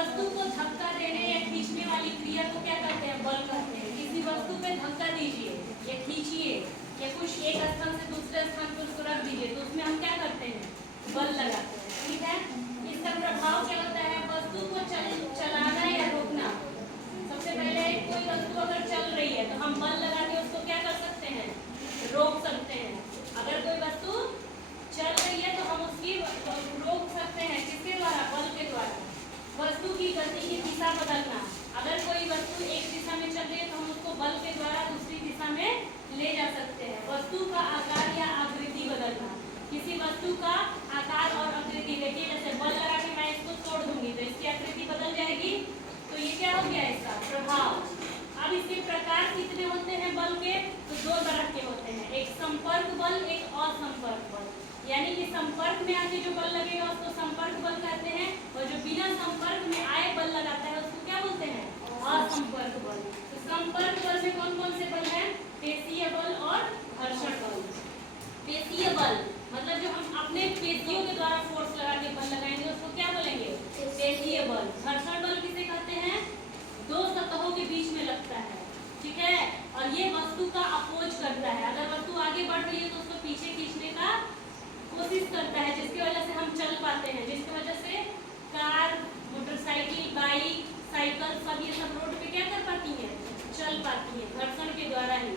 वस्तु को धक्का देने या खींचने वाली क्रिया को क्या कहते हैं? बल कहते हैं। किसी वस्तु पे धक्का दीजिए या खींचिए या कुछ एक स्थान से दूसरे स्थान पर उसको रख दीजिए तो उसमें हम क्या करते हैं? बल लगाते हैं। ठीक है, इसका प्रभाव क्या होता है? वस्तु को चलाना या रोकना। सबसे पहले कोई वस्तु अगर चल रही है तो हम बल लगा के उसको क्या कर सकते हैं? रोक सकते हैं। अगर कोई वस्तु चल रही है तो हम उसकी रोक सकते हैं। किसके द्वारा? बल के द्वारा। वस्तु की गति की दिशा बदलना। अगर कोई वस्तु एक दिशा में चल रही है तो हम उसको बल के द्वारा दूसरी दिशा में ले जा सकते हैं। वस्तु का आकार या आकृति बदलना। किसी वस्तु का आकार और आकृति, देखिए जैसे बल लगा के मैं इसको तोड़ दूंगी तो इसकी आकृति बदल जाएगी। तो ये क्या हो गया? इसका प्रभाव। अब इसके प्रकार कितने होते हैं बल के? तो दो तरह के होते हैं, एक संपर्क बल, एक असंपर्क बल। यानी कि संपर्क में आके जो बल लगेगा उसको संपर्क बल कहते हैं और जो बिना संपर्क में आए बल लगाता है उसको क्या बोलते हैं? असंपर्क बल। तो संपर्क बल में कौन कौन से बल हैं? पेशीय बल और घर्षण बल। पेशीय बल मतलब जो हम अपने पेशियों के द्वारा फोर्स लगा के बल लगाएंगे उसको क्या बोलेंगे? पेशीय बल। घर्षण बल किसे कहते हैं? दो सतहों के बीच में लगता है। ठीक है, और ये वस्तु का अपोज करता है। अगर वस्तु आगे बढ़ रही है तो उसको पीछे खींचने का कोशिश करता है, जिसकी वजह से हम चल पाते हैं, जिसकी वजह से कार, मोटरसाइकिल, बाइक, साइकिल सब ये सब रोड पे क्या कर पाती हैं? चल पाती हैं, घर्षण के द्वारा ही।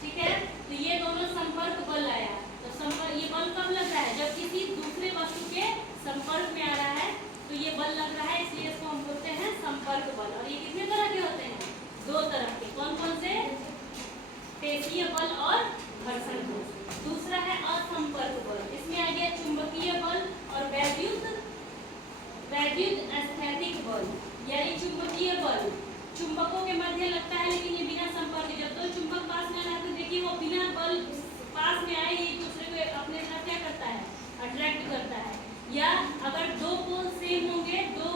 ठीक है, तो ये दोनों संपर्क बल आया। तो संपर्क, ये बल कब लग रहा है? जब किसी दूसरे वस्तु के संपर्क में आ रहा है तो ये बल लग रहा है, इसलिए इसको हम बोलते हैं संपर्क बल। और ये कितने तरह के होते हैं? दो तरह के। कौन कौन से? पेशीय बल और घर्षण बल। दूसरा है असंपर्क बल। इसमें आ गया चुंबकीय बल और वैद्युत स्थैतिक बल। यानी चुंबकीय बल चुंबकों के मध्य लगता है लेकिन ये बिना संपर्क। जब दो चुंबक पास में आते हैं देखिए वो बिना बल पास में आए एक दूसरे को अपने साथ क्या करता है? अट्रैक्ट करता है। या अगर दो पोल सेम होंगे, दो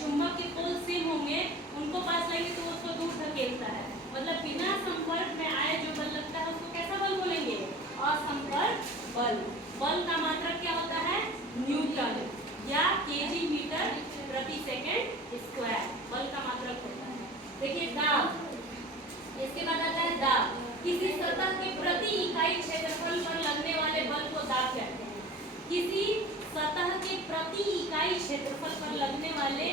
चुंबक के पोल सेम होंगे, उनको पास लाएंगे तो उसको दूर धकेलता है। मतलब बिना संपर्क में आए जो बल लगता है उसको कैसा बल बोलेंगे? असंपर्क बल। बल का मात्रक क्या होता है? न्यूटन या केजी मीटर प्रति सेकंड स्क्वायर बल का मात्रक होता है। देखिए दाब, इसके बाद आता है दाब। किसी सतह के प्रति इकाई क्षेत्रफल पर लगने वाले बल को दाब कहते हैं। किसी सतह के प्रति इकाई क्षेत्रफल पर लगने वाले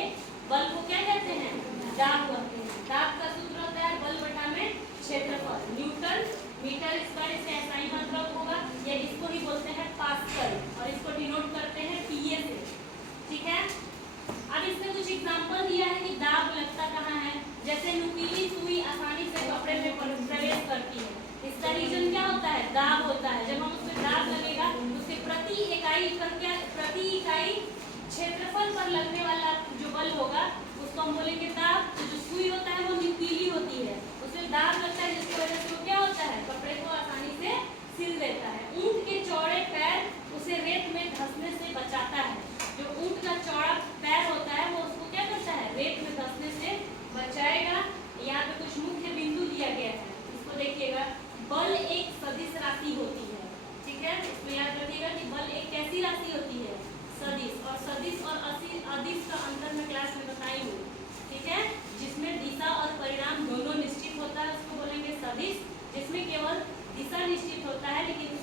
बल को क्या कहते हैं? दाब कहते हैं। दाब का सूत्र होता है बल बटा में क्षेत्रफल। न्यूटन मीटर स्क्वायर से ऐसा ही मात्रक होगा, या इसको ही बोलते हैं पास्कल और इसको डिनोट करते हैं पीए से। ठीक है, अब इसमें कुछ एग्जांपल दिया है कि दाब लगता कहाँ है। जैसे नुकीली सुई आसानी से कपड़े में प्रवेश करती है, इसका रीजन क्या होता है? दाब होता है। जब हम उसमें दाब लगेगा उसके प्रति इकाई पर क्या, प्रति इकाई क्षेत्रफल पर लगने वाला जो बल होगा उसको हम बोलेंगे दाब। तो जो सुई होता है वो नुकीली होती है, उसमें दाब लगता है जिसकी वजह से वो क्या होता है? कपड़े को आसानी से सिल देता है। ऊंट के चौड़े पैर उसे रेत में धंसने से बचाता है। जो ऊंट का चौड़ा पैर होता है वो उसको क्या करता है? रेत में धंसने से बचाएगा। यहाँ पे कुछ मुख्य बिंदु दिया गया है, इसको देखिएगा। बल एक सदिश राशि होती है। ठीक है, इसमें याद रखिएगा कि बल एक कैसी राशि होती है? सदिश। और सदिश और अदिश का अंतर मैं क्लास में बताई हूँ। ठीक है, जिसमें दिशा और परिणाम दोनों निश्चित होता है उसको बोलेंगे सदिश। जिसमें केवल दिशा निश्चित होता है लेकिन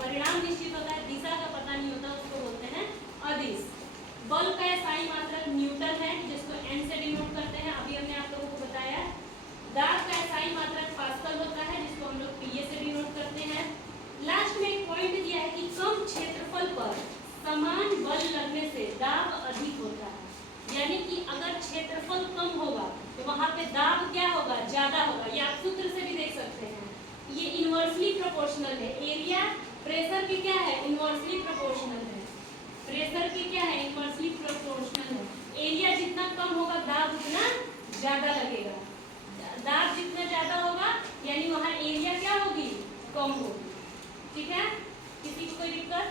परिणाम निश्चित होता है, दिशा का पता नहीं होता, उसको बोलते हैं अदिश। बल का SI मात्रक न्यूटन है जिसको N से डिनोट करते हैं, अभी हमने आप लोगों को बताया। दाब का SI मात्रक पास्कल होता है जिसको हम लोग PA से डिनोट करते हैं। लास्ट में एक पॉइंट दिया है कि कम क्षेत्रफल पर समान बल लगने से दाब अधिक होता है। यानी कि अगर क्षेत्रफल कम होगा तो वहां पे दाब क्या होगा? ज्यादा होगा। ये आप सूत्र से भी देख सकते हैं। ये इनवर्सली प्रोपोर्शनल है। एरिया प्रेशर की क्या है? इनवर्सली प्रोपोर्शनल है। प्रेशर की क्या है? इनवर्सली प्रोपोर्शनल है। एरिया जितना कम होगा दाब उतना ज्यादा लगेगा। दाब जितना ज्यादा होगा यानी वहां एरिया क्या होगी? कम होगी। ठीक है, किसी को कोई दिक्कत?